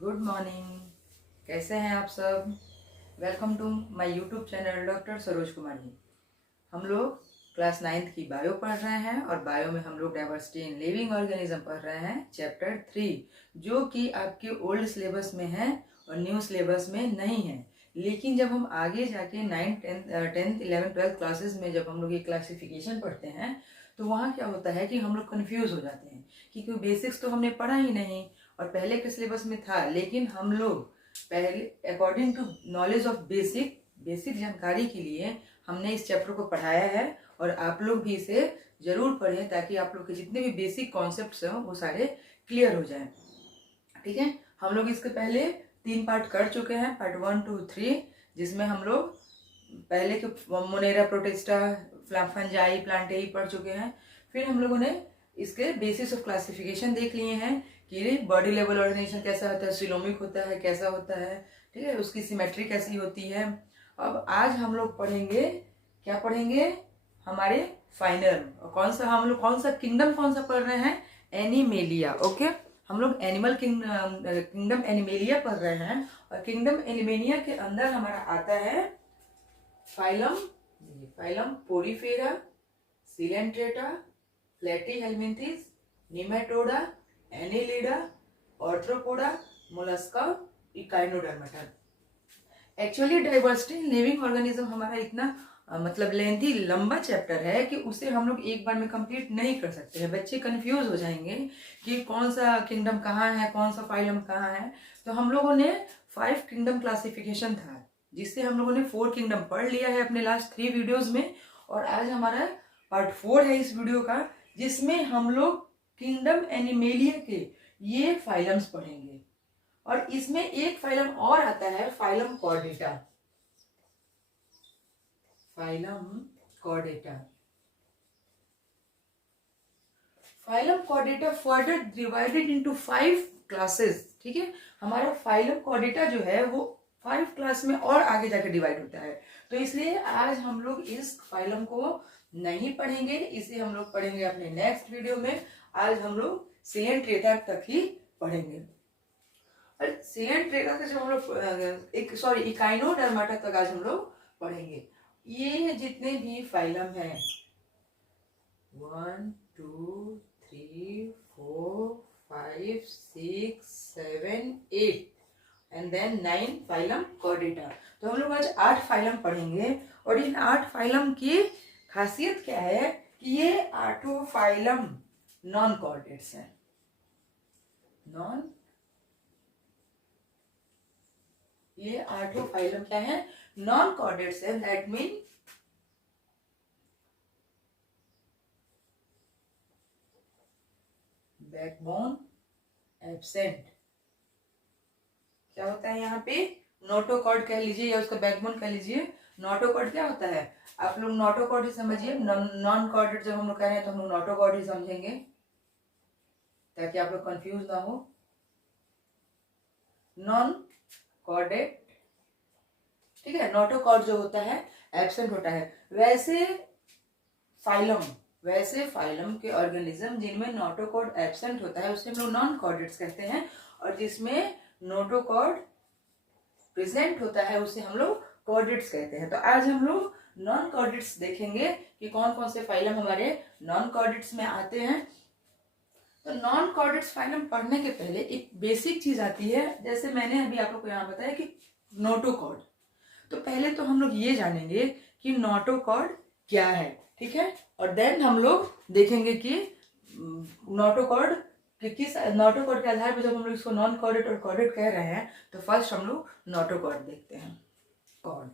Good morning. कैसे हैं आप सब? Welcome to my YouTube channel doctor Saroj Kumari. हम लोग क्लास 9th की बायो पढ़ रहे हैं और बायो में हम लोग डाइवर्सिटी इन लिविंग ऑर्गेनिज्म पढ़ रहे हैं चैप्टर 3, जो कि आपके ओल्ड सिलेबस में है और न्यू सिलेबस में नहीं है। लेकिन जब हम आगे जाके 9th 10th 11th 12th classes में जब हम लोग ये क्लासिफिकेशन पढ़ते हैं तो वहाँ क्या होता है कि हम लोग कन्फ्यूज हो जाते हैं कि क्यों बेसिक्स तो हमने पढ़ा ही नहीं और पहले के सिलेबस में था, लेकिन हम लोग पहले according to knowledge of basic जानकारी के लिए हमने इस चैप्टर को पढ़ाया है और आप लोग भी इसे जरूर पढ़ें ताकि आप लोग के जितने भी बेसिक कॉन्सेप्ट्स हैं वो सारे क्लियर हो जाएं। ठीक है, हम लोग इसके पहले 3 पार्ट कर चुके हैं, पार्ट 1 2 3, जिसमें हम लोग पहले के मोनेरा प्रोटिस्टा फंजाई प्लांटेई पढ़ चुके हैं। फिर हम लोगों ने इसके बेसिस ऑफ क्लासिफिकेशन देख लिए हैं कि बॉडी लेवल ऑर्गेनाइजेशन कैसा होता है, सिलोमिक होता है कैसा होता है, ठीक है, उसकी सिमेट्री कैसी होती है। अब आज हम लोग पढ़ेंगे, क्या पढ़ेंगे, हमारे फाइनल हम लोग कौन सा किंगडम कौन सा पढ़ रहे हैं, एनिमेलिया। ओके, हम लोग एनिमल किंगडम एनिमेलिया पढ़ रहे हैं और किंगडम एनिमेलिया के अंदर हमारा आता है phylum Porifera, Coelenterata, Platyhelminthes, Nematoda, Annelida, Arthropoda, Mollusca, Echinodermata. Actually diversity in living organism हमारा इतना मतलब लेंथी लंबा चैप्टर है कि उसे हम लोग एक बार में कंप्लीट नहीं कर सकते हैं। बच्चे कंफ्यूज हो जाएंगे कि कौन सा किंगडम कहाँ है, कौन सा फाइलम कहाँ है। तो हम लोगों ने 5 किंगडम क्लासिफिकेशन था, जिससे हम लोगों ने 4 किंगडम पढ़ लिया है अपने लास्ट 3 वीडियोज में। और आज हमारा पार्ट 4 है इस वीडियो का, जिसमें हम लोग किंगडम एनिमेलिया के ये फाइलम्स पढ़ेंगे। और इसमें एक फाइलम और आता है, phylum Chordata. Phylum Chordata further divided into 5 classes. ठीक है, हमारा फाइलम कॉर्डेटा जो है वो 5 क्लास में और आगे जाके डिवाइड होता है। तो इसलिए आज हम लोग इस फाइलम को नहीं पढ़ेंगे, इसे हम लोग पढ़ेंगे अपने नेक्स्ट वीडियो में। आज हम लोग सिलेंट्रेटा तक ही पढ़ेंगे। और सिलेंट्रेटा से जब हम लोग इकाइनोडर्माटा तक आज हम लोग पढ़ेंगे। ये जितने भी फाइलम हैं 1 2 3 4 5 6 7 8 एंड देन 9 फाइलम कॉर्डेटा। तो हम लोग आज 8 फाइलम पढ़ेंगे। और इन 8 फाइलम की खासियत क्या है कि ये 8 फाइलम नॉन कॉर्डेट्स हैं। ये 8 फाइलम क्या है, नॉन कॉर्डेट्स है। That mean backbone absent. क्या होता है यहाँ पे, नोटोकॉर्ड कह लीजिए या उसका बैकबोन कह लीजिए। नोटोकॉर्ड क्या होता है, आप लोग नोटोकॉर्ड ही समझिए। नॉन कॉर्डेट जब हम लोग कह रहे हैं तो हम लोग नोटोकॉर्ड ही समझेंगे ताकि आप लोग कंफ्यूज ना हो। नॉन कॉर्डेट, ठीक है, नोटोकॉर्ड जो होता है एब्सेंट होता है। वैसे फाइलम के ऑर्गेनिज्म जिनमें नोटोकॉर्ड एब्सेंट होता है उसे हम लोग नॉन कॉर्डेट्स कहते हैं, और जिसमें नोटोकॉर्ड प्रेजेंट होता है उसे हम लोग कॉर्डेट्स कहते हैं। तो आज हम लोग नॉन कॉर्डेट्स देखेंगे कि कौन कौन से फाइलम हमारे नॉन कॉर्डेट्स में आते हैं। तो नॉन कॉर्डेट्स फाइलम पढ़ने के पहले एक बेसिक चीज आती है, जैसे मैंने अभी आप लोग को यहाँ बताया कि नोटोकॉर्ड। तो पहले तो हम लोग ये जानेंगे कि नोटोकॉर्ड क्या है, ठीक है, और देन हम लोग देखेंगे कि नोटोकॉर्ड किस नोटोकॉर्ड के आधार पर जब हम लोग इसको नॉन कॉर्डेट और कॉर्डेट कह रहे हैं तो फर्स्ट हम लोग नोटोकॉर्ड देखते हैं। कॉर्ड,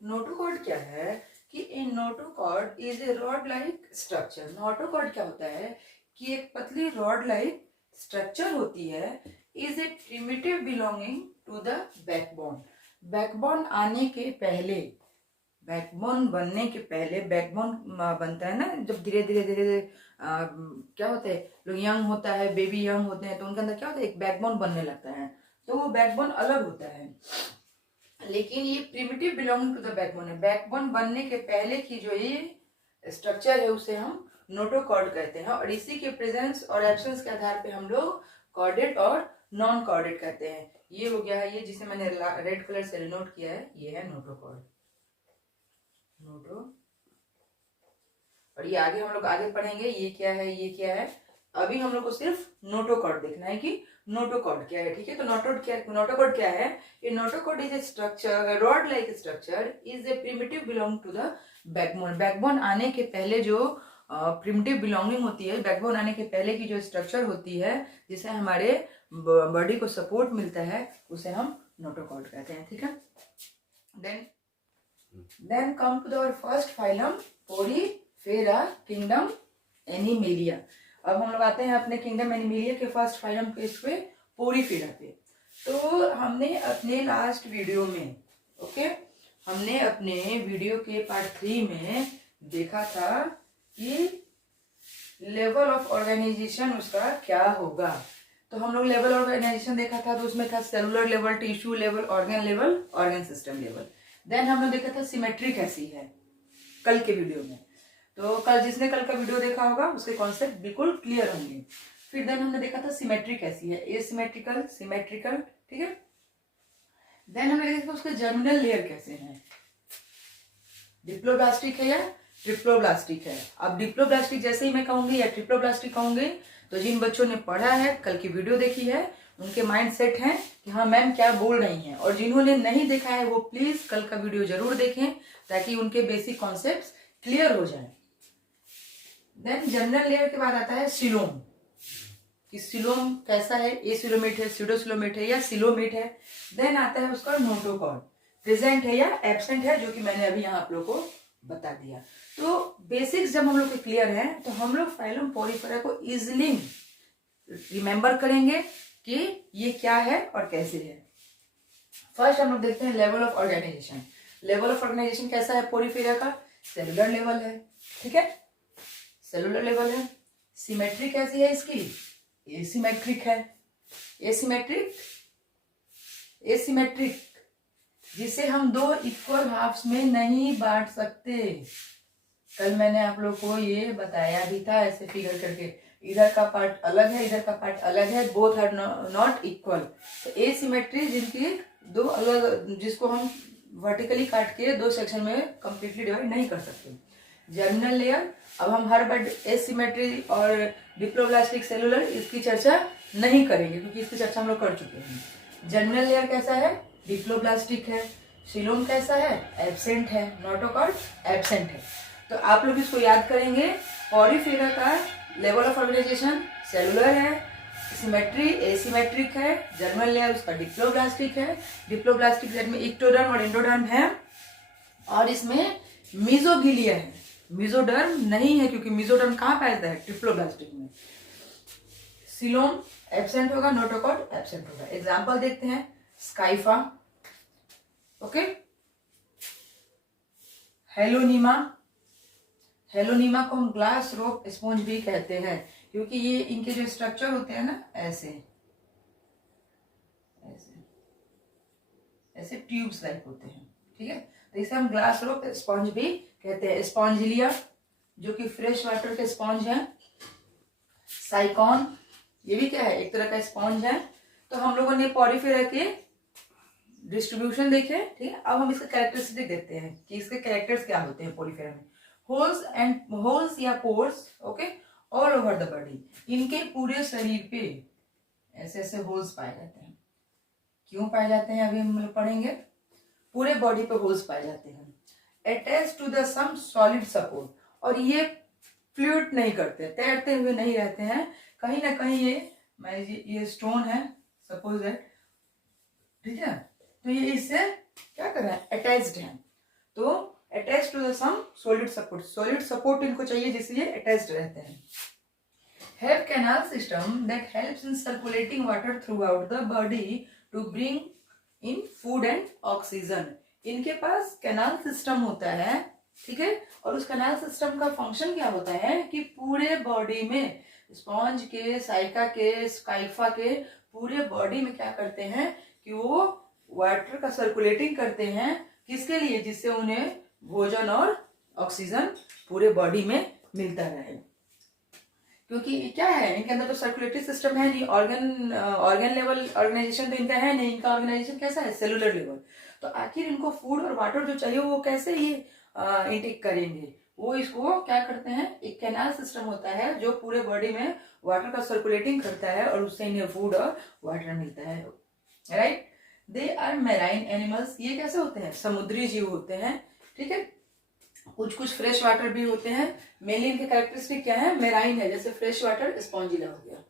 नोटोकॉर्ड क्या है कि a notochord is a rod like structure. Notochord क्या होता है कि एक पतली रॉड लाइक स्ट्रक्चर होती है, is a primitive belonging to the backbone. Backbone आने के पहले, बैकबोन बनने के पहले, बैकबोन बनता है ना जब धीरे धीरे क्या होता है, लोग यंग होता है, बेबी यंग होते हैं तो उनके अंदर क्या होता है, एक बैकबोन बनने लगता है। तो वो बैकबोन अलग होता है, लेकिन ये primitive belonging to the backbone है। बैकबोन बनने के पहले की जो ये स्ट्रक्चर है उसे हम नोटोकॉर्ड कहते हैं, और इसी के प्रेजेंस और एब्सेंस के आधार पे हम लोग कॉर्डेट और नॉन कॉर्डेट कहते हैं। ये हो गया है, ये जिसे मैंने रेड कलर से डिनोट किया है, ये है नोटोकॉर्ड। नोटो, और ये आगे हम लोग आगे पढ़ेंगे ये क्या है, ये क्या है। अभी हम लोग को सिर्फ नोटोकॉर्ड देखना है कि नोटोकॉर्ड क्या है, ठीक है। तो नोटोकॉर्ड क्या है? ये notochord is a structure, rod like structure is a primitive belong to the backbone. Backbone आने के पहले जो प्रिमिटिव बिलोंगिंग होती है, बैकबोन आने के पहले की जो स्ट्रक्चर होती है जिसे हमारे बॉडी को सपोर्ट मिलता है, उसे हम नोटोकॉर्ड कहते हैं, ठीक है। Then come to the first phylum, Porifera kingdom Animalia. अब हम लोग आते हैं अपने किंगडम एनिमेलिया के फर्स्ट फाइलम के इस पे, पोरीफेरा पे। तो हमने अपने लास्ट वीडियो में, ओके, हमने अपने वीडियो के पार्ट 3 में देखा था कि लेवल ऑफ ऑर्गेनाइजेशन उसका क्या होगा। तो हम लोग लेवल ऑर्गेनाइजेशन देखा था, तो उसमें था cellular level, tissue level, organ level, organ system level. Then हमने देखा था सिमेट्री कैसी है कल के वीडियो में। तो कल जिसने कल का वीडियो देखा होगा उसके कॉन्सेप्ट बिल्कुल क्लियर होंगे। फिर देन हमने देखा था सिमेट्री कैसी है, एसिमेट्रिकल, सिमेट्रिकल, ठीक है। देन हमने देखा उसके जर्मिनल लेयर कैसे हैं, डिप्लोब्लास्टिक है या ट्रिप्लोब्लास्टिक है। अब डिप्लोब्लास्टिक जैसे ही मैं कहूंगी या ट्रिप्लोब्लास्टिक कहूंगी, तो जिन बच्चों ने पढ़ा है, कल की वीडियो देखी है, उनके माइंड सेट है कि हाँ मैम क्या बोल रही हैं। और जिन्होंने नहीं देखा है वो प्लीज कल का वीडियो जरूर देखें ताकि उनके बेसिक कॉन्सेप्ट्स क्लियर हो जाए। देन जनरल लेयर के बाद आता है सिलोम, कि सिलोम कैसा है, एसिलोमेट है, स्यूडोसिलोमेट है या सिलोमेट है। देन आता है उसका नोटोकॉर्ड, प्रेजेंट है या एब्सेंट है, जो कि मैंने अभी यहाँ आप लोग को बता दिया। तो बेसिक्स जब हम लोग के क्लियर हैं तो हम लोग फाइलम पोरीफेरा को इजिली रिमेंबर करेंगे कि ये क्या है और कैसे है। फर्स्ट हम लोग देखते हैं level of organisation. Level of organisation कैसा है पोरीफेरा का? सेलुलर लेवल है, ठीक है, सेलुलर लेवल है। सिमेट्री कैसी है इसकी? एसिमेट्रिक है। एसिमेट्रिक, एसिमेट्रिक जिसे हम दो इक्वल हाफ्स में नहीं बांट सकते। कल मैंने आप लोग को ये बताया भी था ऐसे फिगर करके, इधर का पार्ट अलग है, इधर का पार्ट अलग है, बोथ आर नॉट इक्वल। तो एसिमेट्री जिनकी दो अलग, जिसको हम वर्टिकली काट के दो सेक्शन में कंप्लीटली डिवाइड नहीं कर सकते। जर्मिनल लेयर, अब हम हर बार एसिमेट्री और डिप्लोब्लास्टिक सेलुलर इसकी चर्चा नहीं करेंगे क्योंकि इसकी चर्चा हम लोग कर चुके हैं। जर्मिनल लेयर कैसा है? डिप्लोब्लास्टिक है। सिलोम कैसा है? एब्सेंट है। नोटोकॉर्ड एब्सेंट है। तो आप लोग इसको याद करेंगे। पोरीफेरा का लेवल ऑफ ऑर्गेनाइजेशन सेलुलर है, सिमेट्री एसिमेट्रिक है, जर्मिनल लेयर उसका डिप्लोब्लास्टिक है। डिप्लोब्लास्टिक लेयर में इक्टोडर्म और एंडोडर्म है, और इसमें मीजोगिलिया है। मीजोडर्म नहीं है क्योंकि मीजोडर्म कहाँ पाया जाता है? ट्रिप्लोब्लास्टिक में। सिलोम एब्सेंट होगा, नोटोकॉर्ड एब्सेंट होगा। एग्जाम्पल देखते हैं, स्काइफा, ओके, हेलोनीमा। हेलोनीमा को हम ग्लास रोप स्पॉन्ज भी कहते हैं क्योंकि ये इनके जो स्ट्रक्चर होते हैं ना, ऐसे ऐसे ऐसे ट्यूब्स लाइक होते हैं, ठीक है। तो इसे हम ग्लास रोप स्पॉन्ज भी कहते हैं। स्पॉन्जिलिया जो कि फ्रेश वाटर के स्पॉन्ज है। साइकॉन ये भी क्या है? एक तरह का स्पॉन्ज है। तो हम लोगों ने पोरीफेरा के डिस्ट्रीब्यूशन देखे, ठीक है। अब हम इसके कैरेक्टरिस्टिक देखते हैं कि इसके कैरेक्टर्स क्या होते हैं पोरीफेरा में। होल्स या pores, okay, all over the body. इनके पूरे शरीर पे ऐसे ऐसे होल्स पाए जाते हैं। क्यों पाए जाते हैं अभी हम लोग पढ़ेंगे। पूरे बॉडी पे होल्स पाए जाते हैं। Attach to the some solid support, और ये फ्लूइड नहीं करते, तैरते हुए नहीं रहते हैं, कहीं ना कहीं ये स्टोन है सपोज दैट, ठीक है। तो ये इससे क्या कर रहा है? अटैच्ड है। तो attach to the some solid support, solid support इनको चाहिए जिससे ये अटैच्ड रहते हैं। Have canal system that helps in circulating water throughout the body to bring in food and oxygen. इनके पास कैनाल सिस्टम होता है, ठीक है। और उस कैनाल सिस्टम का फंक्शन क्या होता है कि पूरे बॉडी में, स्पॉन्ज के, साइका के, स्काइफा के पूरे बॉडी में क्या करते हैं कि वो वाटर का सर्कुलेटिंग करते हैं। किसके लिए? जिससे उन्हें भोजन और ऑक्सीजन पूरे बॉडी में मिलता रहे। क्योंकि ये क्या है, इनके अंदर तो सर्कुलेटरी सिस्टम है नहीं, ऑर्गन लेवल ऑर्गेनाइजेशन तो इनका है नहीं, इनका ऑर्गेनाइजेशन कैसा है, सेलुलर लेवल। तो आखिर इनको फूड और वाटर जो चाहिए वो कैसे ये इनटेक करेंगे, वो इसको क्या करते हैं, एक कैनाल सिस्टम होता है जो पूरे बॉडी में वाटर का सर्कुलेटिंग करता है और उससे इन्हें फूड और वाटर मिलता है, right. They are marine animals, ये कैसे होते हैं, समुद्री जीव होते हैं, ठीक है। कुछ फ्रेश वाटर भी होते हैं। मेनली इनके कैरेक्टरिस्टिक क्या है, मेराइन है, जैसे फ्रेश वाटर स्पॉन्जिला हो गया।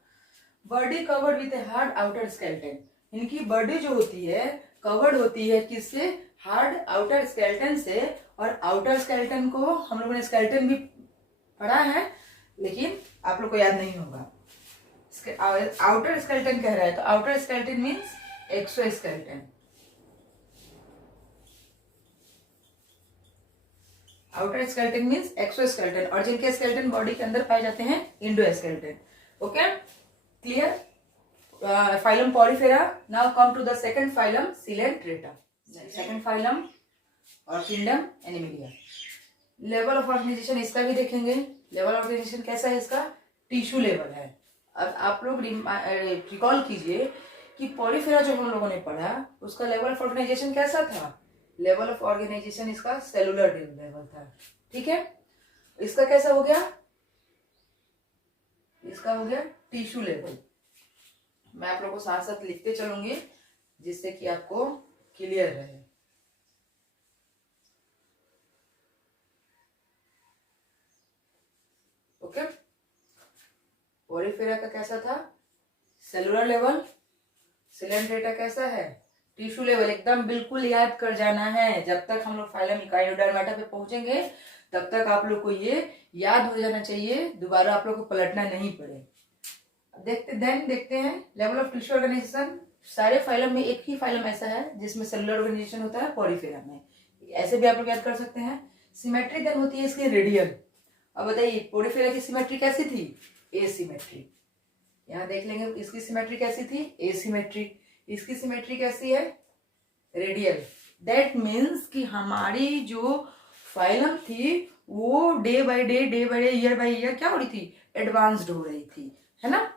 Body covered with a hard outer skeleton, इनकी बॉडी जो होती है कवर्ड होती है किससे, हार्ड आउटर स्केलेटन से। और आउटर स्केलेटन को हम लोगों ने स्केलेटन भी पढ़ा है लेकिन आप लोग को याद नहीं होगा। आउटर स्केलेटन कह रहा है तो outer skeleton means exoskeleton, outer skeleton means exoskeleton, और जिनके स्केलेटन बॉडी के अंदर पाए जाते हैं endoskeleton. Okay, clear. Phylum porifera. Now come to the second phylum, coelenterata, second phylum और kingdom animalia. Level of organisation इसका भी देखेंगे। लेवल ऑफ ऑर्गेनाइजेशन कैसा है इसका, टिश्यू लेवल है। अब आप लोग रिकॉल कीजिए कि पॉलीफेरा जो हम लोगों ने पढ़ा उसका लेवल ऑफ ऑर्गेनाइजेशन कैसा था, लेवल ऑफ ऑर्गेनाइजेशन इसका सेलुलर लेवल था, ठीक है। इसका कैसा हो गया, इसका हो गया टिश्यू लेवल। मैं आप लोगों को साथ साथ लिखते चलूंगी जिससे कि आपको क्लियर रहे। ओके, पॉलीफेरा का कैसा था, सेलुलर लेवल। सिलेंट्रेटा कैसा है, टिश्यू लेवल। एकदम बिल्कुल याद कर जाना है, जब तक हम लोग फाइलम इकाइनोडर्माटा पे पहुंचेंगे तब तक आप लोग को ये याद हो जाना चाहिए, दोबारा आप लोग को पलटना नहीं पड़े। देखते हैं लेवल ऑफ टिश्यू ऑर्गेनाइजेशन। सारे फाइलम में एक ही फाइलम ऐसा है जिसमें सेलुलर ऑर्गेनाइजेशन होता है, पॉलीफेरा में। ऐसे भी आप लोग याद कर सकते हैं। सिमेट्री देन होती है इसकी रेडियल। अब बताइए पॉलीफेरा की सिमेट्री कैसी थी, एसिमेट्री। यहाँ देख लेंगे इसकी सिमेट्री कैसी थी, एसिमेट्री। इसकी सिमेट्री कैसी है, रेडियल। दैट मीन्स कि हमारी जो फाइलम थी वो day by day year by year क्या हो रही थी, एडवांस्ड हो रही थी, है ना।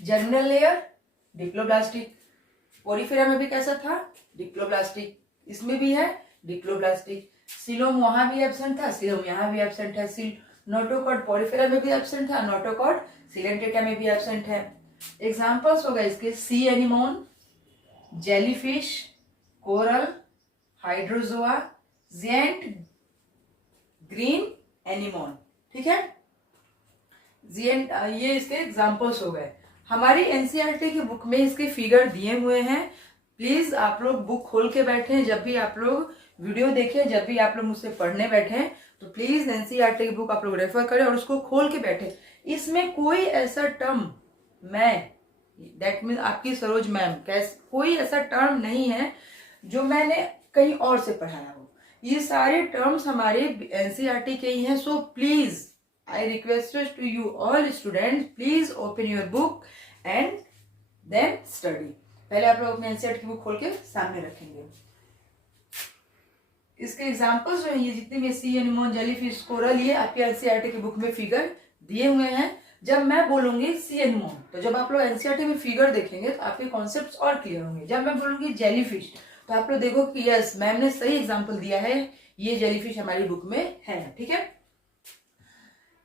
जर्मिनल लेयर डिप्लोब्लास्टिक, पॉलीफेरा में भी कैसा था, डिप्लोब्लास्टिक। इसमें भी है डिप्लोब्लास्टिक। सिलोम वहां भी एब्सेंट था, सिलोम यहाँ भी एब्सेंट है। नोटोकॉड पॉलीफेरा में भी एब्सेंट था, नोटोकॉड सिलेंट्रेटा में भी एब्सेंट है। एग्जाम्पल्स होगा इसके, sea anemone, jellyfish, coral, hydrozoa, giant, green anemone, ठीक है। जिएंट, ये इसके एग्जाम्पल्स हो गए। हमारी एनसीईआरटी की बुक में इसके फिगर दिए हुए हैं। प्लीज आप लोग बुक खोल के बैठे, जब भी आप लोग वीडियो देखें, जब भी आप लोग मुझसे पढ़ने बैठे तो प्लीज एनसीईआरटी की बुक आप लोग रेफर करें और उसको खोल के बैठे। इसमें कोई ऐसा टर्म, मैं दैट मीन आपकी सरोज मैम, कोई ऐसा टर्म नहीं है जो मैंने कहीं और से पढ़ाया हो। ये सारे टर्म्स हमारे एनसीईआरटी के ही हैं। So please I request to you all students, please open your book and then study. पहले आप लोग अपने एनसीईआरटी की बुक खोल के सामने रखेंगे। इसके एग्जाम्पल्स जो है, ये जितने भी सी एनिमोन, जेलीफिश, कोरल, ये आपके एनसीईआरटी की बुक में फिगर दिए हुए हैं। जब मैं बोलूंगी सी एनिमोन तो जब आप लोग एनसीईआरटी में फिगर देखेंगे तो आपके कॉन्सेप्ट्स और क्लियर होंगे। जब मैं बोलूंगी जेलीफिश तो आप लोग देखो कि यस मैम ने सही एग्जाम्पल दिया है, ये जेलीफिश हमारी बुक में है, ठीक है।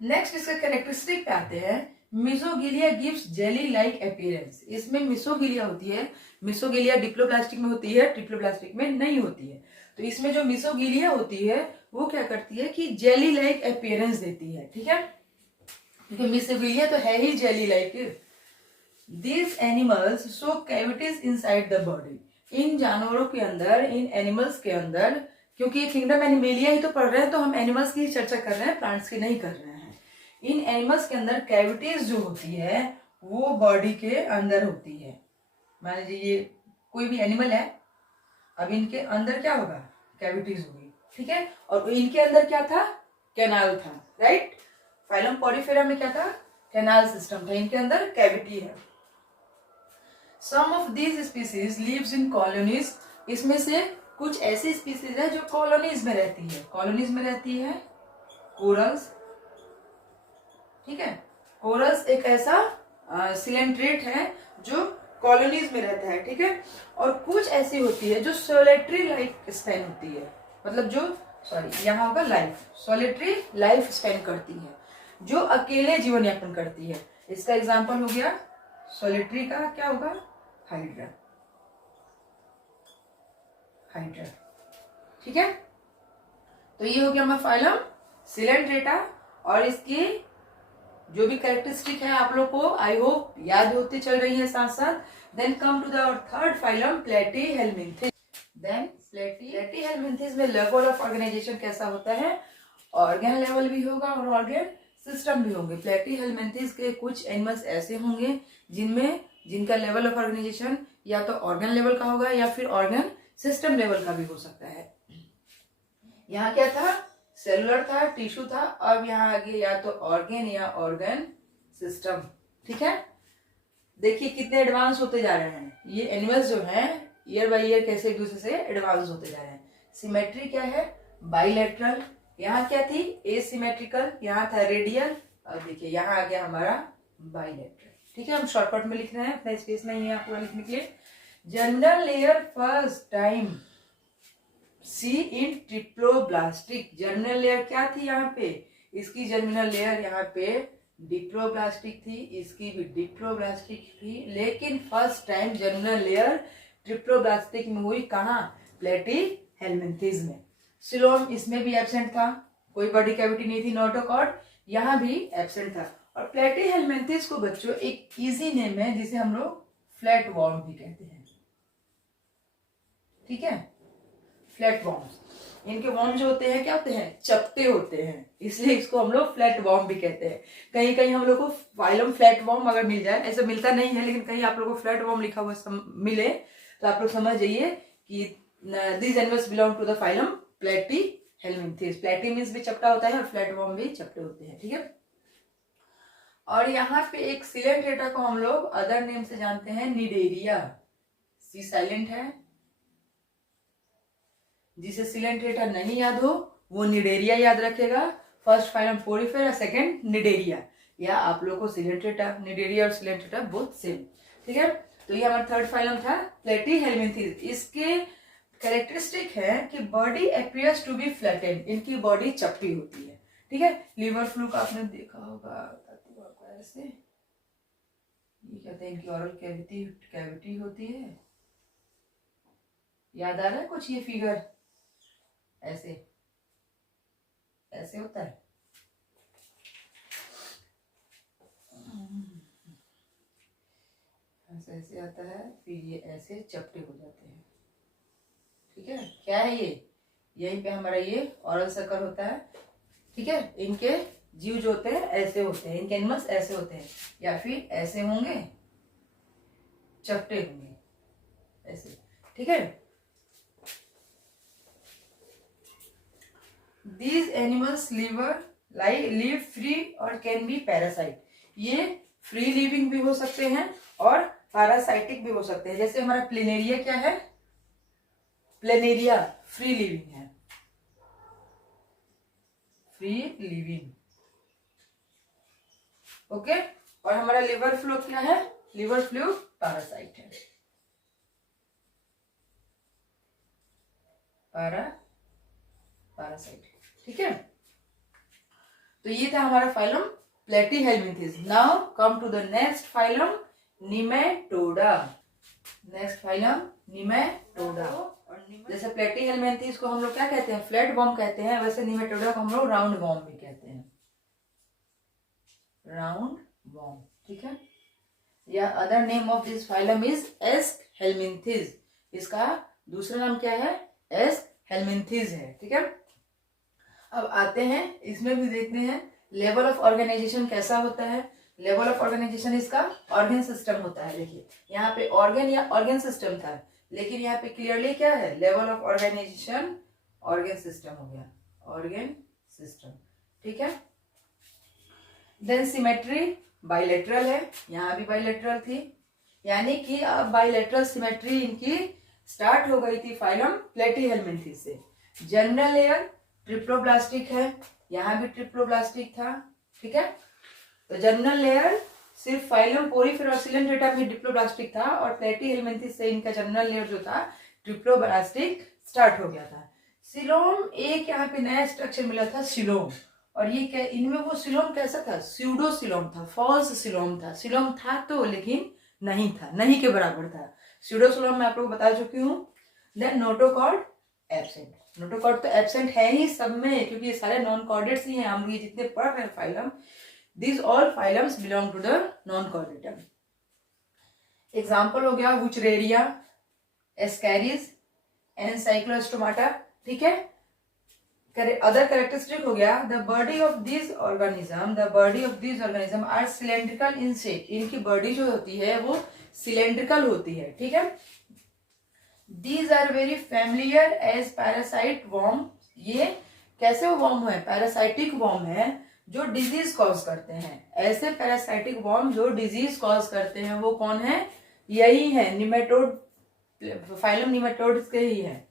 नेक्स्ट इसके कैरेक्टरिस्टिक पे आते हैं। मिसोगिलिया गिव्स जेली लाइक अपीयरेंस। इसमें मिसोगिलिया होती है, मिसोगिलिया डिप्लोब्लास्टिक में होती है, ट्रिप्लोब्लास्टिक में नहीं होती है। तो इसमें जो मिसोगिलिया होती है वो क्या करती है कि जेली लाइक अपीयरेंस देती है, ठीक है, क्योंकि मिसोगिलिया तो है ही jelly like. These animals show cavities inside the body. इन जानवरों के अंदर, इन एनिमल्स के अंदर, क्योंकि ये किंगडम एनिमेलिया ही तो पढ़ रहे हैं तो हम एनिमल्स की चर्चा कर रहे हैं, प्लांट्स की नहीं कर रहे हैं। इन एनिमल्स के अंदर कैविटीज जो होती है वो बॉडी के अंदर होती है। मान लीजिए ये कोई भी एनिमल है, अब इनके अंदर क्या होगा, कैविटीज होगी, ठीक है। और इनके अंदर क्या था, कैनाल था, राइट। फाइलम पॉलीफेरा में क्या था, कैनाल सिस्टम था, इनके अंदर कैविटी है। Some of these species lives in colonies. इसमें से कुछ ऐसी स्पीसीज है जो कॉलोनीज में रहती है, कॉलोनीज में रहती है। कोरल्स, ठीक है। कोरस एक ऐसा सिलेंट्रेट है जो कॉलोनीज में रहता है, ठीक है। और कुछ ऐसी होती है जो सोलेटरी लाइफ स्पेन होती है, मतलब जो यहाँ होगा लाइफ, सोलेटरी लाइफ स्पेन करती है, जो अकेले जीवन यापन करती है। इसका एग्जांपल हो गया सोलेटरी का, क्या होगा, हाइड्रा, हाइड्रा, ठीक है। तो ये हो गया हमारा फाइलम सिलेंट्रेटा, और इसकी जो भी कैरेक्टरिस्टिक है आप लोग को आई होप याद होती चल रही है साथ साथ। Then come to the third phylum platyhelminthes. Then platyhelminthes में लेवल ऑफ ऑर्गेनाइजेशन कैसा होता है, ऑर्गन लेवल भी होगा और ऑर्गन सिस्टम भी होंगे। प्लेटीहेल्मिन्थिस के कुछ एनिमल्स ऐसे होंगे जिनका लेवल ऑफ ऑर्गेनाइजेशन या तो ऑर्गन लेवल का होगा या फिर ऑर्गन सिस्टम लेवल का भी हो सकता है। यहाँ क्या था, सेलुलर था, टिश्यू था, अब यहाँ आगे या तो ऑर्गन या ऑर्गन सिस्टम, ठीक है। देखिए कितने एडवांस होते जा रहे हैं ये एनिमल्स जो हैं, ईयर बाय ईयर कैसे एक दूसरे से एडवांस होते जा रहे हैं। सिमेट्री क्या है, बाइलेटरल, यहाँ क्या थी एसिमेट्रिकल, यहाँ था रेडियल, और देखिए यहाँ आ गया हमारा बाइलेटरल, ठीक है। हम शॉर्टकट में लिख रहे हैं, अपना स्पेस नहीं है आपको लिखने के लिए। जर्मिनल लेयर फर्स्ट टाइम सी इन ट्रिप्लोब्लास्टिक, जर्मिनल लेयर क्या थी यहाँ पे, इसकी जर्मिनल लेयर यहाँ पे डिप्लोब्लास्टिक थी, इसकी भी डिप्लोब्लास्टिक थी, लेकिन first time germinal layer triploblastic में हुई कहाँ, प्लेटीहेल्मिन्थिस में। सिलोम इसमें भी एब्सेंट था, कोई बॉडी कैविटी नहीं थी, नोटोकॉर्ड यहाँ भी एब्सेंट था। और प्लेटीहेल्मिन्थिस को बच्चों एक इजी नेम है जिसे हम लोग फ्लैट वॉर्म भी कहते हैं, ठीक है। फ्लैट वॉर्म्स, इनके वॉर्म जो होते हैं क्या होते हैं, चपटे होते हैं, इसलिए इसको हम लोग फ्लैट वॉर्म भी कहते हैं। कहीं कहीं हम लोग को फाइलम फ्लैट वॉर्म अगर मिल जाए, ऐसा मिलता नहीं है लेकिन कहीं आप लोग को फ्लैट वॉर्म लिखा हुआ मिले तो आप लोग समझ जाइए कि this animals belong to the phylum platyhelminthes. Platy means भी चपटा होता है और फ्लैट वॉर्म भी चपटे होते हैं, ठीक है। और यहाँ पे एक सिलेंट्रेटा को हम लोग अदर नेम से जानते हैं निडेरिया, सी साइलेंट है, जिसे सिलेंट्रेटा नहीं याद हो वो निडेरिया याद रखेगा। First phylum Porifera, second Cnidaria, या आप लोग को सिलेंट्रेटा, निडेरिया और सिलेंट्रेटा बोथ सेम, ठीक है। तो ये हमारा थर्ड फाइलम था प्लेटीहेल्मिन्थिस। इसके कैरेक्टरिस्टिक है कि body appears to be flattened, इनकी बॉडी चपटी होती है, ठीक है। लिवर फ्लूक आपने देखा होगा, ऐसे ये कहते हैं इनकी ऑरल कैविटी होती है, याद आ रहा है कुछ ये फिगर, ऐसे ऐसे होता है, ऐसे ऐसे आता है, फिर ये ऐसे चपटे हो जाते हैं, ठीक है। क्या है ये, यहीं पे हमारा ये ऑरल सर्कल होता है, ठीक है। इनके जीव जो होते हैं ऐसे होते हैं, इनके एनिमल्स ऐसे होते हैं, या फिर ऐसे होंगे, चपटे होंगे, ऐसे, ठीक है। These animals live free और can be parasite, ये फ्री लिविंग भी हो सकते हैं और पैरासाइटिक भी हो सकते हैं। जैसे हमारा प्लेनेरिया क्या है, प्लेनेरिया फ्री लिविंग है, फ्री लिविंग, ओके। और हमारा लिवर फ्लू क्या है, लिवर फ्लू पैरासाइट है, पैरासाइट, ठीक है। तो ये था हमारा phylum platyhelminthes. Now come to the next phylum nematoda. Next phylum nematoda. जैसे प्लेटीहेल्मिन्थिस को हम लोग क्या कहते हैं, फ्लैट वॉर्म कहते हैं, वैसे निमेटोडा को हम लोग राउंड वॉर्म भी कहते हैं, राउंड वॉर्म, ठीक है। या other name of this phylum is aschelminthes, इसका दूसरा नाम क्या है, एस्कहेल्मिन्थिस है, ठीक है। अब आते हैं, इसमें भी देखते हैं लेवल ऑफ ऑर्गेनाइजेशन कैसा होता है। लेवल ऑफ ऑर्गेनाइजेशन इसका ऑर्गन सिस्टम होता है। देखिए यहाँ पे ऑर्गन या ऑर्गन सिस्टम था, लेकिन यहाँ पे क्लियरली क्या है, level of organisation organ system हो गया, ऑर्गन सिस्टम, ठीक है। देन सिमेट्री बाइलेटरल है, यहाँ भी बाइलेटरल थी, यानी कि अब बाइलेटरल सिमेट्री इनकी स्टार्ट हो गई थी फाइलम प्लेटीहेल्मिन्थिस से। जर्मिनल लेयर ट्रिप्लोब्लास्टिक है, यहाँ भी ट्रिप्लोब्लास्टिक था, ठीक है। तो जर्मिनल लेयर सिर्फ फाइलम पोरिफेरा और सिलेंड्रेटा में डिप्लोब्लास्टिक था और प्लेटीहेलमिन्थेस से इनका जर्मिनल लेयर जो था डिप्लोब्लास्टिक स्टार्ट हो गया था। सिलोम एक यहाँ पे नया स्ट्रक्चर मिला था सिलोम, और ये क्या इनमें वो सिलोम कैसा था, स्यूडो सिलोम था, फॉल्स सिलोम था। सिलोम था तो लेकिन नहीं था, नहीं के बराबर था। स्यूडो सिलोम मैं आप लोगों को बता चुकी हूँ। देन नोटोकॉर्ड एब्सेंट, नोटोकॉर्ड तो एब्सेंट है ही सब में, क्योंकि ये सारे नॉन कॉर्डेट्स ही हैं। हम लोग ये जितने पढ़ रहे हैं phylum, these all phylums belong to the non-chordatum. Example हो गया वुचरेरिया, एस्कैरिस, एनसाइक्लोस्टोमाटा, ठीक है। अदर कैरेक्टरिस्टिक हो गया the body of this organism are cylindrical in shape, इनकी बॉडी जो होती है वो सिलेंड्रिकल होती है, ठीक है। These are very familiar as parasite worm, ये कैसे वॉर्म है, पैरासाइटिक वॉर्म है जो डिजीज कॉज करते हैं। ऐसे पैरासाइटिक वॉर्म जो डिजीज कॉज करते हैं वो कौन है, यही है निमेटोड, फाइलम निमेटोड्स के ही है।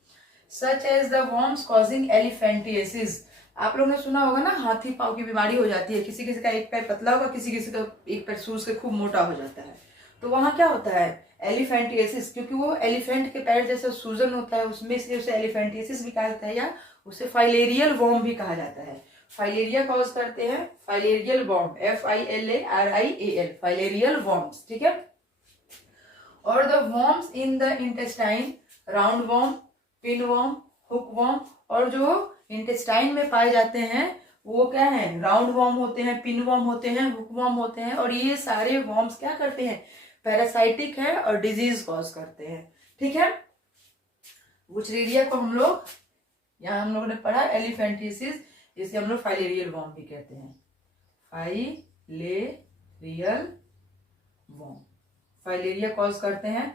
Such as the worms causing elephantiasis, आप लोगों ने सुना होगा ना हाथी पाँव की बीमारी हो जाती है, किसी किसी का एक पैर पतला होगा, किसी किसी का एक पैर सूज के खूब मोटा हो जाता है। तो वहां क्या होता है एलिफेंटिएसिस, क्योंकि वो एलिफेंट के पैर जैसा सूजन होता है उसमें, इसलिए उसे एलिफेंटिएसिस भी कहा जाता है, या उसे फाइलेरियल वॉर्म भी कहा जाता है। फाइलेरिया कॉज करते हैं filarial worm, FILARIAL, filarial worms, ठीक है। और the worms in the intestine, round worm, pin worm, hook worm, और जो इंटेस्टाइन में पाए जाते हैं वो क्या है, राउंड वॉर्म होते हैं, पिन वॉर्म होते हैं, हुक वॉर्म होते हैं। और ये सारे वॉर्म्स क्या करते हैं, पैरासाइटिक है और डिजीज कॉज करते हैं, ठीक है। वुचरेरिया को हम लोग यहाँ हम लोगों ने पढ़ा एलिफेंटिसिस, इसे हम लोग फाइलेरियल वॉर्म भी कहते हैं, फाइलेरियल वॉर्म, फाइलेरिया कॉज करते हैं,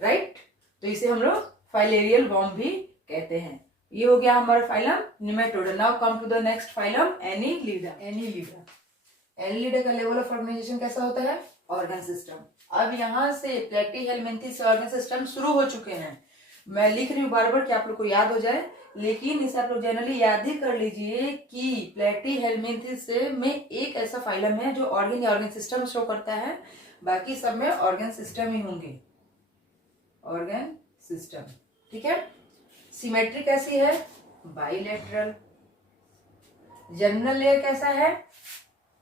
राइट। तो इसे हम लोग फाइलेरियल वॉर्म भी कहते हैं। ये हो गया हमारा phylum Nematoda. Now come to the next phylum Annelida. Annelida का लेवल ऑफ ऑर्गेनाइजेशन कैसा होता है, ऑर्गन सिस्टम। अब यहाँ से प्लेटीहेलमिन्थेस से ऑर्गन सिस्टम शुरू हो चुके हैं। मैं लिख रही हूँ बार बार कि आप लोग को याद हो जाए, लेकिन इसे आप लोग जनरली याद ही कर लीजिए कि प्लेटीहेलमिन्थेस में एक ऐसा फाइलम है जो ऑर्गन सिस्टम शो करता है, बाकी सब में ऑर्गन सिस्टम ही होंगे, ऑर्गन सिस्टम, ठीक है। सिमेट्री कैसी है, बाइलेटरल। जर्मिनल लेयर कैसा है,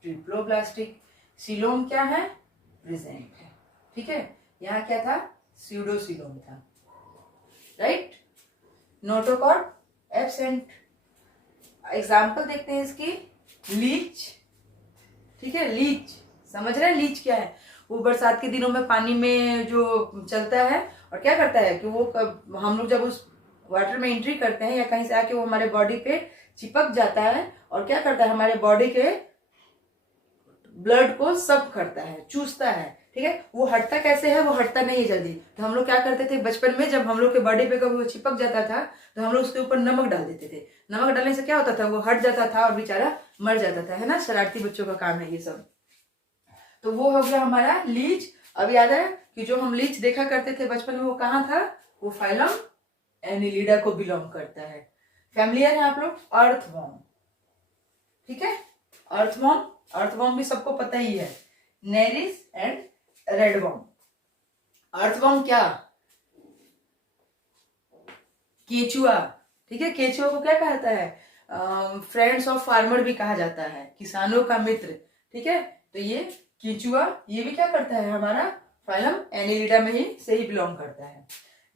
ट्रिप्लोब्लास्टिक। सिलोम क्या है, प्रेजेंट है, ठीक है। यहाँ क्या था, स्यूडोसिलोम था, राइट। Notochord absent. एग्जाम्पल देखते हैं इसकी, लीच, ठीक है। लीच समझ रहे हैं, लीच क्या है, वो बरसात के दिनों में पानी में जो चलता है और क्या करता है कि वो हम लोग जब उस वाटर में एंट्री करते हैं या कहीं से आके वो हमारे बॉडी पे चिपक जाता है और क्या करता है, हमारे बॉडी के ब्लड को सब करता है, चूसता है, ठीक है। वो हटता कैसे है, वो हटता नहीं है जल्दी। तो हम लोग क्या करते थे बचपन में, जब हम लोग के बॉडी पे कभी वो चिपक जाता था तो हम लोग उसके ऊपर नमक डाल देते थे। नमक डालने से क्या होता था, वो हट जाता था और बेचारा मर जाता था, है ना। शरारती बच्चों का काम है ये सब। तो वो हो गया हमारा लीच। अब याद है कि जो हम लीच देखा करते थे बचपन में वो कहाँ था, वो फाइलम एनीलिडा को बिलोंग करता है। फैमिलियर है आप लोग, अर्थवॉर्म, ठीक है। अर्थवॉर्म भी सबको पता ही है, नेरिस एंड रेडवॉर्म। अर्थवॉर्म क्या, केचुआ, ठीक है। केचुआ को क्या कहता है, फ्रेंड्स ऑफ फार्मर भी कहा जाता है, किसानों का मित्र, ठीक है। तो ये केचुआ, ये भी क्या करता है, हमारा फाइलम एनीलिडा में ही से ही बिलोंग करता है।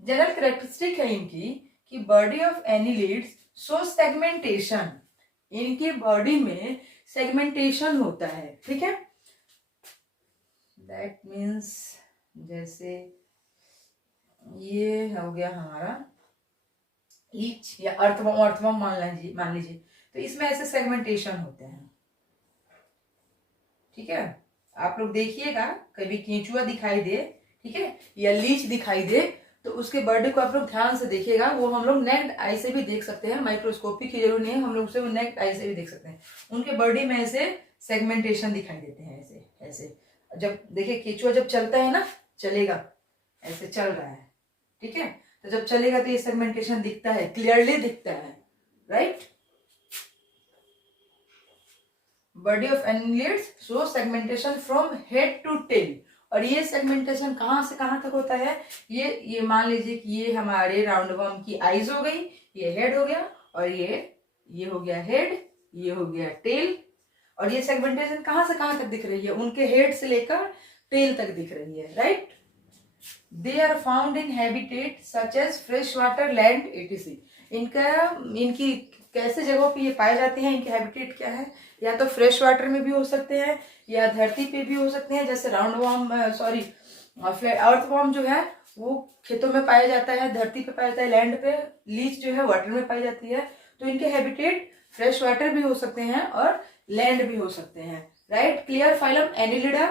जनरल कैरेक्टरिस्टिक है इनकी कि बॉडी ऑफ एनीलिड्स शो सेगमेंटेशन, इनकी बॉडी में सेगमेंटेशन होता है, ठीक है। दैट मीन्स जैसे ये हो गया हमारा लीच या अर्थवॉर्म मान लीजिए, तो इसमें ऐसे सेगमेंटेशन होते हैं, ठीक है। आप लोग देखिएगा कभी केंचुआ दिखाई दे, ठीक है, या लीच दिखाई दे, तो उसके बॉडी को आप लोग ध्यान से देखिएगा। वो हम लोग नेक्ड आई से भी देख सकते हैं, माइक्रोस्कोपी की जरूरत नहीं है, हम लोग उसे नेक्ड आई से भी देख सकते हैं। उनके बॉडी में ऐसे सेगमेंटेशन दिखाई देते हैं, ऐसे ऐसे। जब देखिए केंचुआ जब चलता है ना, चलेगा, ऐसे चल रहा है, ठीक है। तो जब चलेगा तो ये सेगमेंटेशन दिखता है, क्लियरली दिखता है, right. Body of annelids show segmentation from head to tail. और ये सेगमेंटेशन कहाँ से कहाँ तक होता है, ये मान लीजिए कि ये हमारे राउंड वर्म की आईज हो गई, ये हेड हो गया, और ये हो गया हेड, ये हो गया टेल। और ये सेगमेंटेशन कहाँ से कहाँ तक दिख रही है, उनके हेड से लेकर टेल तक दिख रही है, right. They are found in habitat such as fresh water, land, etc. इनकी कैसे जगहों पे ये पाए जाते हैं, इनके हैबिटेट क्या है, या तो फ्रेश वाटर में भी हो सकते हैं या धरती पे भी हो सकते हैं, जैसे राउंड वॉर्म अर्थ वॉर्म जो है वो खेतों में पाया जाता है, धरती पे पाया जाता है, लैंड पे, लीच जो है वाटर में पाई जाती है। तो इनके हैबिटेट फ्रेश वाटर भी हो सकते हैं और लैंड भी हो सकते हैं, right. Clear. Phylum Annelida.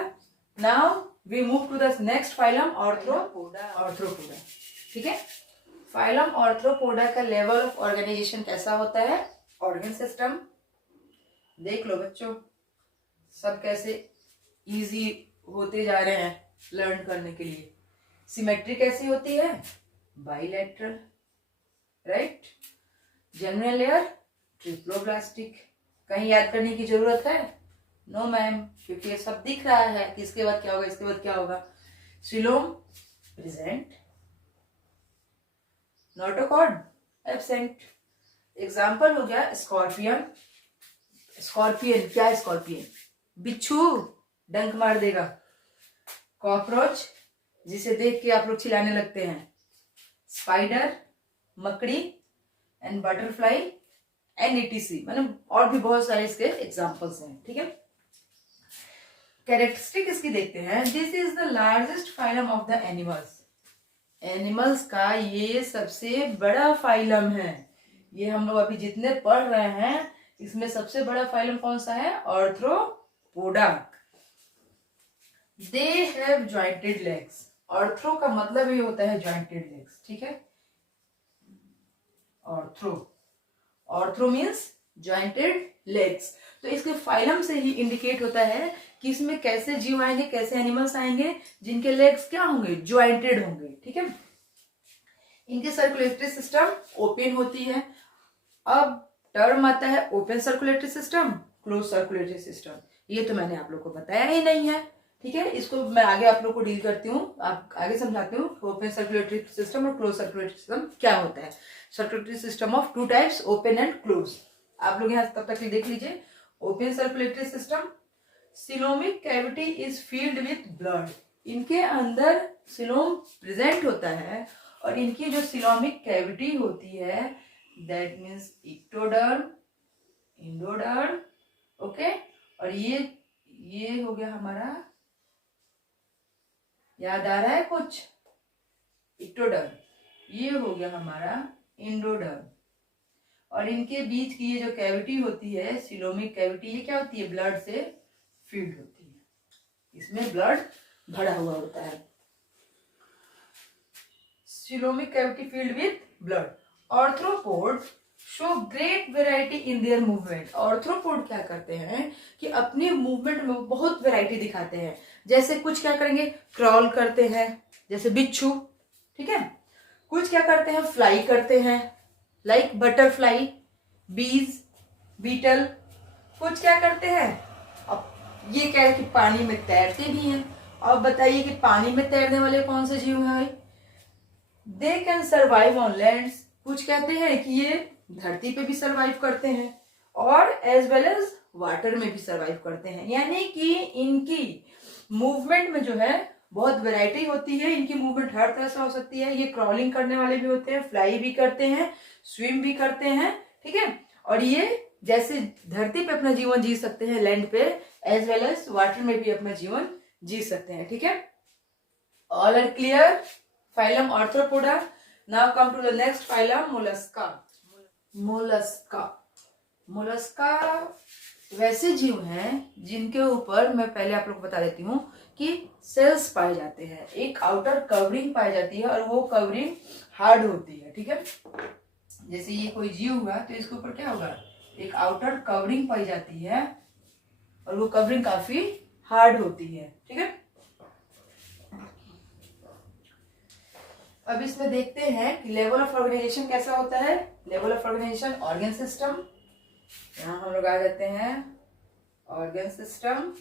Now we move to the next phylum Arthropoda. ठीक है। फाइलम ऑर्थ्रोपोडा का लेवल ऑफ ऑर्गेनाइजेशन कैसा होता है, ऑर्गन सिस्टम देख लो बच्चों, सब कैसे इजी होते जा रहे हैं लर्न करने के लिए। सिमेट्री कैसी होती है, bilateral, right. Geminal layer triploblastic. कहीं याद करने की जरूरत है, नो मैम, क्योंकि ये सब दिख रहा है कि इसके बाद क्या होगा, इसके बाद क्या होगा। Coelom present, notochord absent. Example हो गया स्कॉर्पियन। स्कॉर्पियन क्या है, स्कॉर्पियन बिच्छू, डंक मार देगा। कॉकरोच, जिसे देख के आप लोग चिल्लाने लगते हैं। स्पाइडर, मकड़ी, एंड बटरफ्लाई एंड ईटीसी, मतलब और भी बहुत सारे इसके एग्जांपल्स हैं, ठीक है। कैरेक्टरिस्टिक इसकी देखते हैं। This is the largest phylum of the animals. Animals का ये सबसे बड़ा फाइलम है। ये हम लोग अभी जितने पढ़ रहे हैं इसमें सबसे बड़ा फाइलम कौन सा है, arthropoda. They have jointed legs. Arthro का मतलब ये होता है जॉइंटेड लेग्स, ठीक है। Arthro means jointed legs. तो इसके फाइलम से ही इंडिकेट होता है कि इसमें कैसे जीव आएंगे, कैसे एनिमल्स आएंगे जिनके लेग्स क्या होंगे, ज्वाइंटेड होंगे, ठीक है। इनकी सर्कुलेटरी सिस्टम ओपन होती है। अब टर्म आता है open circulatory system, close circulatory system. ये तो मैंने आप लोग को बताया ही नहीं है, ठीक है। इसको मैं आगे आप लोग को डील करती हूँ, आप आगे समझाती हूँ। ओपन सर्कुलेटरी सिस्टम और क्लोज सर्कुलेटरी सिस्टम क्या होता है। Circulatory system of two types, open and close. आप लोग यहाँ तब तक देख लीजिए। Open circulatory system, coelomic cavity is field with blood. इनके अंदर सिलोम प्रेजेंट होता है और इनकी जो सिलोमिक कैविटी होती है that means ectoderm, endoderm, okay. और ये हो गया हमारा, याद आ रहा है कुछ, इक्टोडर्म। ये हो गया हमारा इंडोडर्म। और इनके बीच की ये जो कैविटी होती है सिलोमिक कैविटी, ये क्या होती है, ब्लड से फील्ड होती है, इसमें ब्लड भरा हुआ होता है। Coelomic cavity field with blood. Arthropod show great variety in their movement. Arthropod क्या करते हैं कि अपने मूवमेंट में बहुत वेराइटी दिखाते हैं। जैसे कुछ क्या करेंगे, क्रॉल करते हैं जैसे बिच्छू, ठीक है। कुछ क्या करते हैं, फ्लाई करते हैं लाइक बटरफ्लाई, बीज, बीटल। कुछ क्या करते हैं, अब ये कह रहे कि पानी में तैरते भी हैं। अब बताइए कि पानी में तैरने वाले कौन से जीव हैं भाई, they can survive on lands. कुछ कहते हैं कि ये धरती पे भी सर्वाइव करते हैं और एज वेल एज वाटर में भी सर्वाइव करते हैं। यानी कि इनकी मूवमेंट में जो है बहुत वैरायटी होती है। इनकी मूवमेंट हर तरह से हो सकती है। ये क्रॉलिंग करने वाले भी होते हैं, फ्लाई भी करते हैं, स्विम भी करते हैं, ठीक है। और ये जैसे धरती पे अपना जीवन जी सकते हैं लैंड पे, एज वेल एज वाटर में भी अपना जीवन जी सकते हैं, ठीक है। All are clear. Phylum Arthropoda. Now come to the next phylum, Mollusca. Mollusca वैसे जीव हैं जिनके ऊपर मैं पहले आप लोग को बता देती हूँ कि सेल्स पाए जाते हैं। एक आउटर कवरिंग पाई जाती है और वो कवरिंग हार्ड होती है, ठीक है। जैसे ये कोई जीव हुआ तो इसके ऊपर क्या होगा, एक आउटर कवरिंग पाई जाती है और वो कवरिंग काफी हार्ड होती है, ठीक है। अब इसमें देखते हैं कि लेवल ऑफ ऑर्गेनाइजेशन कैसा होता है। Level of organisation, organ system, यहाँ हम लोग आ जाते हैं ऑर्गन सिस्टम।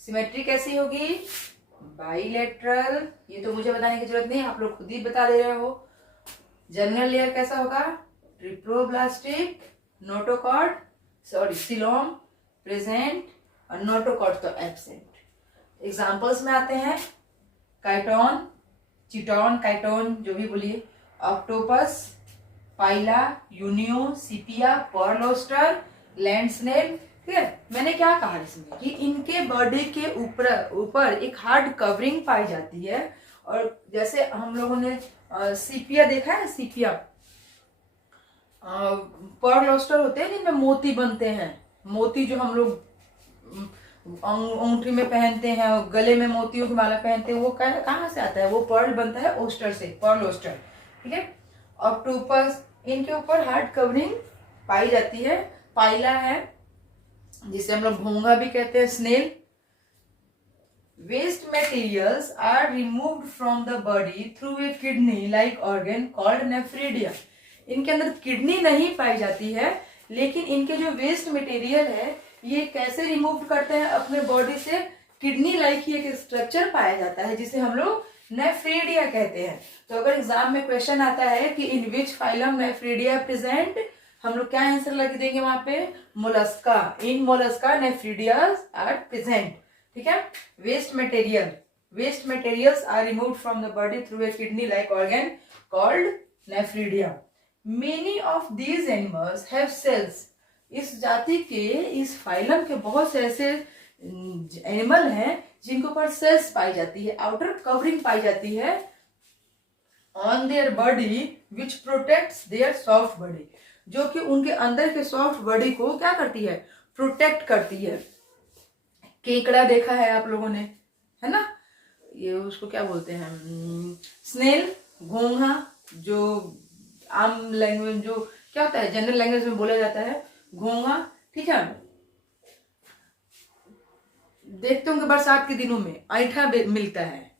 सिमेट्री कैसी होगी? बाइलेटरल। ये तो मुझे बताने की जरूरत नहीं, आप लोग खुद ही बता दे रहे हो। जर्मिनल लेयर कैसा होगा? ट्रिप्लोब्लास्टिक, नोटोकॉट, सॉरी सिलोम प्रेजेंट और नोटोकॉट तो एब्सेंट। एग्जांपल्स में आते हैं काइटोन, चिटोन, काइटोन जो भी बोलिए, octopus, pila, unio, sepia, pearl oyster, land snail. ठीक है, मैंने क्या कहा इसमें कि इनके बॉडी के ऊपर एक हार्ड कवरिंग पाई जाती है। और जैसे हम लोगों ने सीपिया देखा है, सीपिया पर्ल ऑयस्टर होते हैं जिनमें मोती बनते हैं। मोती जो हम लोग अंगूठी में पहनते हैं और गले में मोतियों की माला पहनते हैं, वो कहाँ से आता है? वो पर्ल बनता है ऑयस्टर से, पर्ल ऑयस्टर। ठीक है, ऑक्टोपस, इनके ऊपर हार्ड कवरिंग पाई जाती है। पाइला है जिसे हम लोग घोंघा भी कहते हैं, snail. Waste materials are removed from the body through a kidney like organ called nephridia. इनके अंदर किडनी नहीं पाई जाती है, लेकिन इनके जो वेस्ट मटेरियल है ये कैसे रिमूव करते हैं अपने बॉडी से? किडनी लाइक ही एक स्ट्रक्चर पाया जाता है जिसे हम लोग नेफ्रिडिया कहते हैं। तो अगर एग्जाम में क्वेश्चन आता है कि in which phylum nephridia present, हम लोग क्या आंसर लग देंगे वहां पे? Mollusca. In mollusca nephridias are present. ठीक है, waste materials are removed from the body through a kidney like organ called nephridia. Many of these animals have cells. इस जाति के, इस फाइलम के बहुत से ऐसे एनिमल हैं जिनके ऊपर सेल्स पाई जाती है, आउटर कवरिंग पाई जाती है on their body which protects their soft body, जो कि उनके अंदर के सॉफ्ट बॉडी को क्या करती है? प्रोटेक्ट करती है। केकड़ा देखा है आप लोगों ने, है ना? ये उसको क्या बोलते हैं? स्नेल, घोंघा, जो आम लैंग्वेज जो क्या होता है, जनरल लैंग्वेज में बोला जाता है घोंघा। ठीक है, देखते होंगे बरसात के दिनों में ऐंठा मिलता है।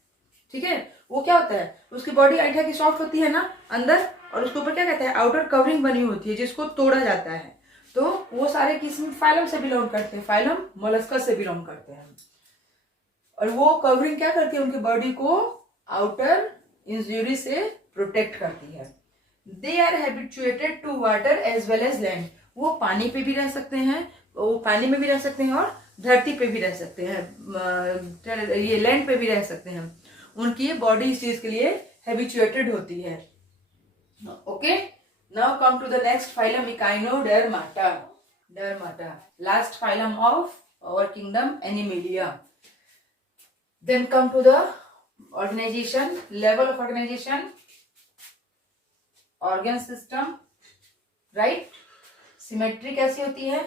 ठीक है, वो क्या होता है? उसकी बॉडी ऐंठा की सॉफ्ट होती है ना अंदर, और उसके ऊपर क्या कहते हैं? आउटर कवरिंग बनी होती है जिसको तोड़ा जाता है। तो वो सारे किस्म फाइलम से बिलोंग करते हैं, फाइलम मोलस्का से बिलोंग करते हैं। और वो कवरिंग क्या करती है? उनकी बॉडी को आउटर इंजरी से प्रोटेक्ट करती है। They are habituated to water as well as land. वो पानी पे भी रह सकते हैं, वो पानी में भी रह सकते हैं और धरती पे भी रह सकते हैं, ये लैंड पे भी रह सकते हैं। उनकी बॉडी इस चीज के लिए हैबिचुएटेड होती है। Okay, now come to the next phylum, echinodermata. Dermata, last phylum of our kingdom animalia. Then come to the organisation, level of organisation, organ system, right. Symmetry कैसी होती है?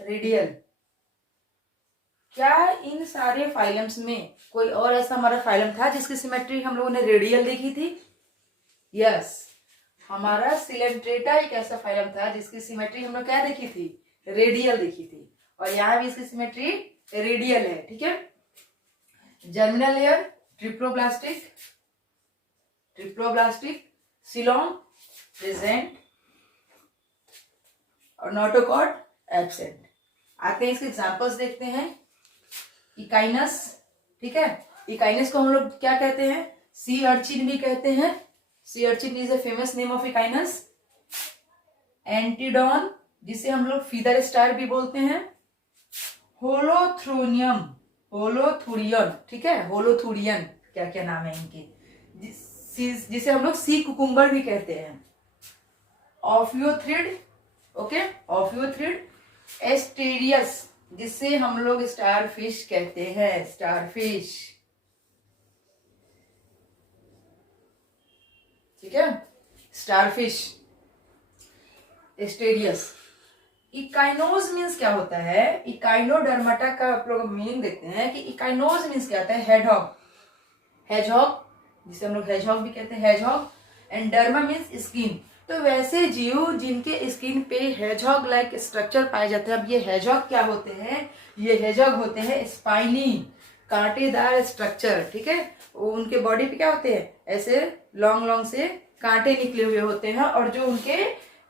रेडियल। क्या इन सारे फाइलम्स में कोई और ऐसा हमारा फाइलम था जिसकी सिमेट्री हम लोगों ने रेडियल देखी थी? यस, हमारा सिलेंट्रेटा एक ऐसा फाइलम था जिसकी सिमेट्री हम लोग क्या देखी थी? रेडियल देखी थी। और यहाँ भी इसकी सिमेट्री रेडियल है। ठीक है, germinal layer triploblastic, coelom present और नोटोकॉट एब्सेंट। आते हैं इसके एग्जांपल्स देखते हैं। इकाइनस, ठीक है, इकाइनस को हम लोग क्या कहते हैं? सी अर्चिन भी कहते हैं। Sea urchin is a famous name of echinus. Antedon, जिसे हम लोग फीदर स्टार भी बोलते हैं। होलोथ्रोनियम, होलोथुरियन, ठीक है, होलोथुरियन, क्या क्या नाम है इनके, जिसे हम लोग सी कुकुम्बर भी कहते हैं। ऑफियोथ्रिड, ओके, ऑफियोथ्रिड। एस्टेरियस, जिसे हम लोग स्टार फिश कहते हैं, स्टार फिश, ठीक है, स्टार फिश, एस्टेरियस। इकाइनोज मीन्स क्या होता है? इकाइनोडर्माटा का आप लोग मीनिंग देखते हैं कि इकाइनोज मीन्स क्या होता है? हेडहॉग, हेजहॉग, जिसे हम लोग हेजहॉग भी कहते हैं, hedgehog. And derma means skin. तो वैसे जीव जिनके स्किन पे हेजहॉग लाइक स्ट्रक्चर पाए जाते हैं। अब ये हेजहॉग क्या होते हैं? ये हेजहॉग होते हैं स्पाइनी, कांटेदार स्ट्रक्चर, ठीक है। उनके बॉडी पे क्या होते हैं? ऐसे लॉन्ग लॉन्ग से कांटे निकले हुए होते हैं और जो उनके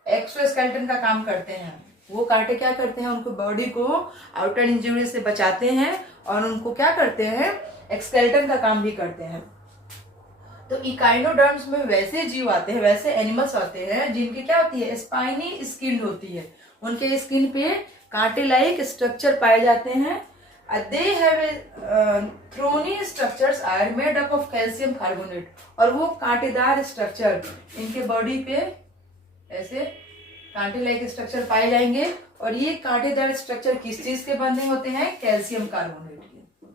एक्सोस्केलेटन का काम करते हैं। वो कांटे क्या करते हैं, उनको बॉडी को आउटर इंजरी से बचाते हैं और उनको क्या करते हैं, एक्सकेलेटन का काम भी करते हैं। तो इकाइनोडर्म्स में वैसे जीव आते हैं, वैसे एनिमल्स आते हैं जिनकी क्या होती है, स्पाइनी स्किन होती है, उनके स्किन पे कांटे लाइक स्ट्रक्चर पाए जाते हैं। They have thorny structures are made up of calcium carbonate, और वो कांटेदार स्ट्रक्चर इनके बॉडी पे ऐसे कांटे लाइक स्ट्रक्चर पाए जाएंगे। और ये कांटेदार स्ट्रक्चर किस चीज के बने होते हैं, कैल्शियम कार्बोनेट के,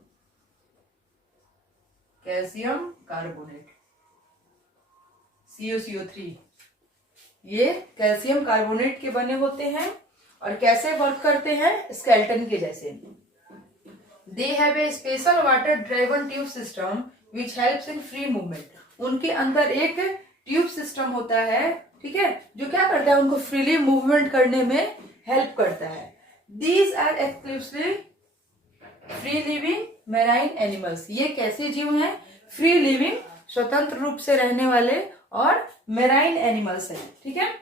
कैल्शियम कार्बोनेट CuCO3, ये कैल्शियम कार्बोनेट के बने होते हैं। और कैसे वर्क करते हैं, स्केलेटन के जैसे। They have a special water driven tube system which helps in free movement, उनके अंदर एक ट्यूब सिस्टम होता है, ठीक है, जो क्या करता है, उनको फ्रीली मूवमेंट करने में हेल्प करता है। These are exclusively free living marine animals, ये कैसे जीव हैं, फ्री लिविंग, स्वतंत्र रूप से रहने वाले और मैराइन एनिमल्स हैं, ठीक है।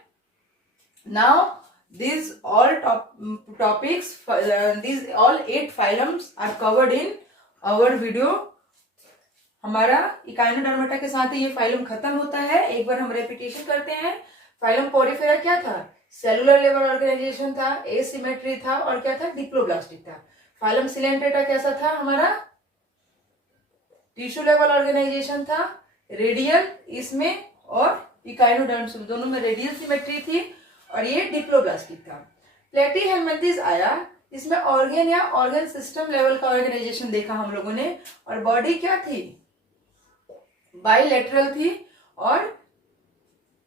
Now these all topics, these all 8 phylums are covered in our video। हमारा इकाइनोडर्मेटा के साथ ही ये फाइलम खत्म होता है। एक बार हम रेपिटेशन करते हैं। फाइलम पोरिफेरा क्या था, सेलुलर लेवल ऑर्गेनाइजेशन था, एसिमेट्री था और क्या था, डिप्लोब्लास्टिक था। फाइलम सिलेंट्रेटा कैसा था हमारा, टिश्यू लेवल ऑर्गेनाइजेशन था, रेडियल इसमें, और इकाइनोडर्म्स दोनों में रेडियल सिमेट्री थी, और ये डिप्लोब्लास्टिक था। प्लेटीहेल्मिन्थेस आया, इसमें ऑर्गन या ऑर्गन सिस्टम लेवल का ऑर्गेनाइजेशन देखा हम लोगों ने। और बॉडी क्या थी, बाइलेटरल थी और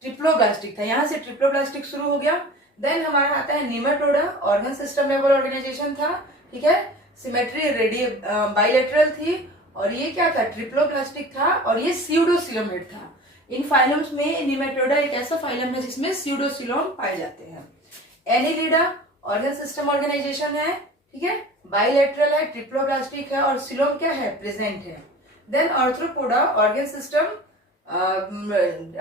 ट्रिप्लोब्लास्टिक था, यहां से ट्रिप्लोब्लास्टिक शुरू हो गया। देन हमारा आता है Nematoda, organ system level organisation था, ठीक है, सिमेट्री रेडियल बाइलेटरल थी, और ये क्या था, ट्रिप्लोब्लास्टिक था, और ये स्यूडोसिलोमेट था। इन फाइलम्स में निमेटोडा एक ऐसा फाइलम है जिसमें स्यूडोसिलोम पाए जाते हैं। एनिलिडा ऑर्गन सिस्टम ऑर्गेनाइजेशन है, ठीक है, बाइलेटरल है, ट्रिप्लोब्लास्टिक है, और सिलोम क्या है, प्रेजेंट है। Then Arthropoda organ system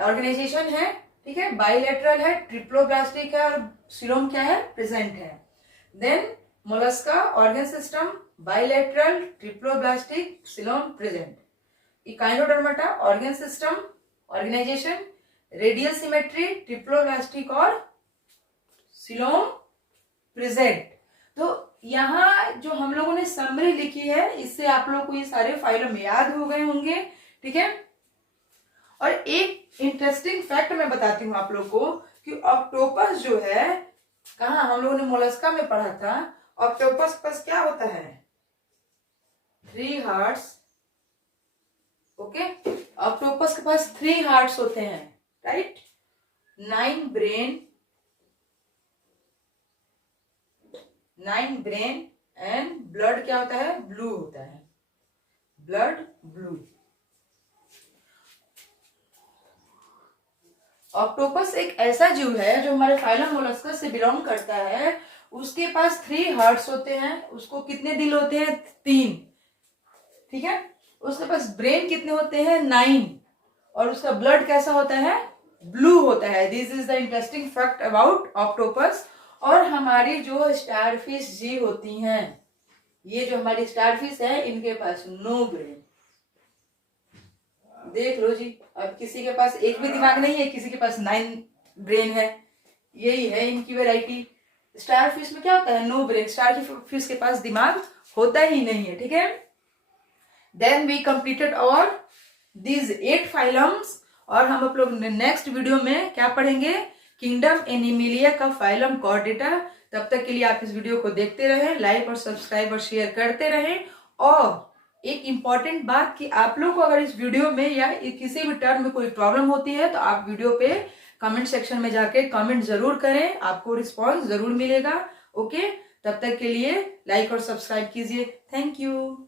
organisation है, ठीक है, बाइलेटरल है, ट्रिप्लोब्लास्टिक है, और सिलोम क्या है, प्रेजेंट है। Then Mollusca organ system bilateral, triploblastic, coelom present. Echinodermata organ system organisation, radial symmetry, triploblastic और सिलोम प्रेजेंट। तो यहाँ जो हम लोगों ने समरी लिखी है, इससे आप लोग को ये सारे फाइलम याद हो गए होंगे, ठीक है। और एक इंटरेस्टिंग फैक्ट मैं बताती हूँ आप लोग को कि ऑक्टोपस जो है, कहाँ हम लोगों ने मोलस्का में पढ़ा था, ऑक्टोपस के पास क्या होता है, 3 हार्ट्स, ओके। ऑक्टोपस के पास 3 हार्ट्स होते हैं, राइट, 9 ब्रेन एंड ब्लड क्या होता है, ब्लू होता है, ब्लड ब्लू। ऑक्टोपस एक ऐसा जीव है जो हमारे फाइलम मोलस्का से बिलोंग करता है। उसके पास 3 हार्ट्स होते हैं, उसको कितने दिल होते हैं, 3, ठीक है। उसके पास ब्रेन कितने होते हैं, 9, और उसका ब्लड कैसा होता है, ब्लू होता है। This is the interesting fact about octopus. और हमारी जो स्टारफिश जीव होती हैं, ये जो हमारी स्टारफिश है, इनके पास नो ब्रेन। देख लो जी, अब किसी के पास एक भी दिमाग नहीं है, किसी के पास 9 ब्रेन है, यही है इनकी वैरायटी। स्टारफिश में क्या होता है, नो ब्रेन, स्टारफिश के पास दिमाग होता ही नहीं है, ठीक है। Then we completed all these 8 phylums. और हम आप लोग नेक्स्ट वीडियो में क्या पढ़ेंगे, किंगडम एनिमिलिया का फाइलम कॉर्डेटा। तब तक के लिए आप इस वीडियो को देखते रहें, लाइक और सब्सक्राइब और शेयर करते रहें। और एक इम्पॉर्टेंट बात कि आप लोग को अगर इस वीडियो में या किसी भी टर्म में कोई प्रॉब्लम होती है तो आप वीडियो पे कमेंट सेक्शन में जाके कमेंट जरूर करें, आपको रिस्पॉन्स जरूर मिलेगा, ओके। तब तक के लिए लाइक और सब्सक्राइब कीजिए। Thank you.